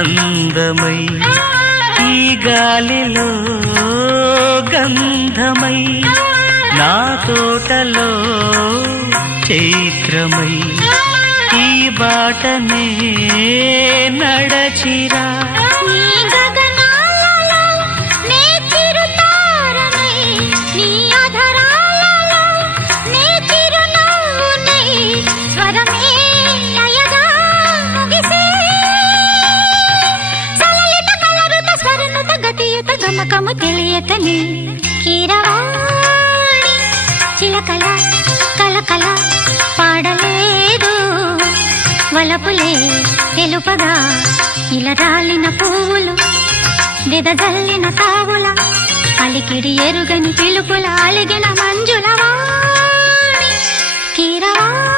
అందమై ఈ గాలిలో గంధమై నా తోటలో చైత్రమై ఈ బాటనే నడచిరా గమకము తెలియకని కీరవాణి చిలకల కలకల పాడలేదు వలపులే తెలుపగా ఇలా రాలిన పువ్వులు వెదజల్లిన తావుల అలికిడి ఎరుగని పిలుపుల అలిగిన మంజుల వాణి కీరవాణి